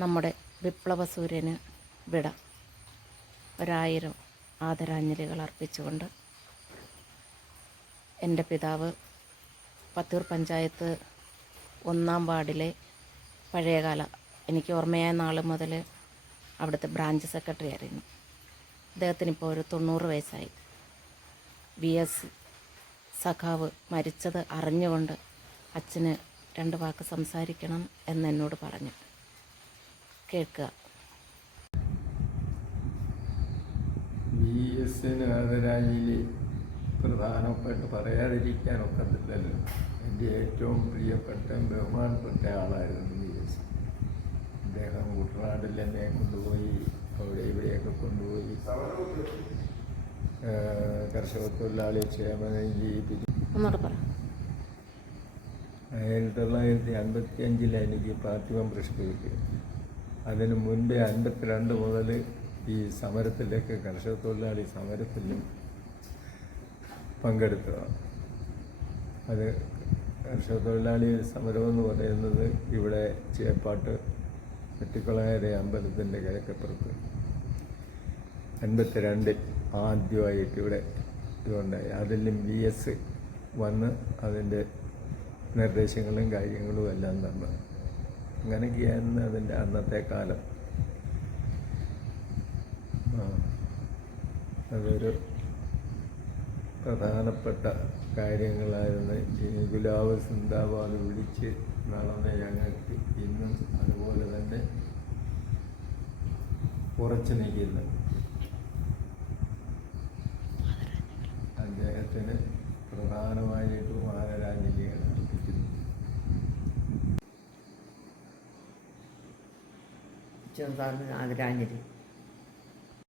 നമ്മുടെ വിപ്ലവ സൂര്യന് വിട. 1000 ആദരാഞ്ജലികൾ അർപ്പിച്ചുകൊണ്ട് എൻ്റെ പിതാവ് പത്തൂർ പഞ്ചായത്ത് 1-ാം വാർഡിലെ പഴയകാല, എനിക്ക് ഓർമ്മയായ നാൾ മുതൽ അവിടുത്തെ ബ്രാഞ്ച് സെക്രട്ടറി ആയിരുന്നു. അദ്ദേഹത്തിനിപ്പോൾ ഒരു 90 വയസ്സായി. VS സഖാവ് മരിച്ചത് അറിഞ്ഞുകൊണ്ട് അച്ഛന് 2 വാക്ക് സംസാരിക്കണം എന്നോട് പറഞ്ഞു. കേൾക്കുക. VS ആദരാഞ്ജലി പ്രധാനപ്പെട്ട് പറയാതിരിക്കാനൊക്കത്തില്ലല്ലോ. എൻ്റെ ഏറ്റവും പ്രിയപ്പെട്ട ബഹുമാനപ്പെട്ട ആളായിരുന്നു VS. അദ്ദേഹം കുട്ടനാട്ടിൽ എന്നെ കൊണ്ടുപോയി, അവിടെ ഇവിടെയൊക്കെ കൊണ്ടുപോയി കർഷക തൊഴിലാളി ക്ഷേമനിധി 1955 എനിക്ക് പാർട്ടി മെമ്പർഷിപ്പ് കിട്ടി. അതിന് മുൻപേ 52 മുതൽ ഈ സമരത്തിലേക്ക്, കർഷക തൊഴിലാളി സമരത്തിലും പങ്കെടുത്തതാണ്. അത് കർഷക തൊഴിലാളി സമരമെന്ന് പറയുന്നത് ഇവിടെ ചേപ്പാട്ട് വെട്ടിക്കുളങ്ങര അമ്പലത്തിൻ്റെ കിഴക്കപ്പുറത്ത് 52 ആദ്യമായിട്ട് ഇവിടെ ഇതുണ്ടായി. അതിലും VS വന്ന് അതിൻ്റെ നിർദ്ദേശങ്ങളും കാര്യങ്ങളും എല്ലാം തന്നു. അങ്ങനെയൊക്കെയായിരുന്നു അതിൻ്റെ അന്നത്തെ കാലം. അതൊരു പ്രധാനപ്പെട്ട കാര്യങ്ങളായിരുന്നു. ഗുലാബ് സിന്ദാബാദ് വിളിച്ച് നടന്ന ഞങ്ങൾക്ക് ഇന്നും അതുപോലെ തന്നെ ഉറച്ചു നിൽക്കുന്നു. അദ്ദേഹത്തിന് പ്രധാനമായിട്ടും ആദരാഞ്ജലികൾ അർപ്പിക്കുന്നു. ആദരാഞ്ജലി.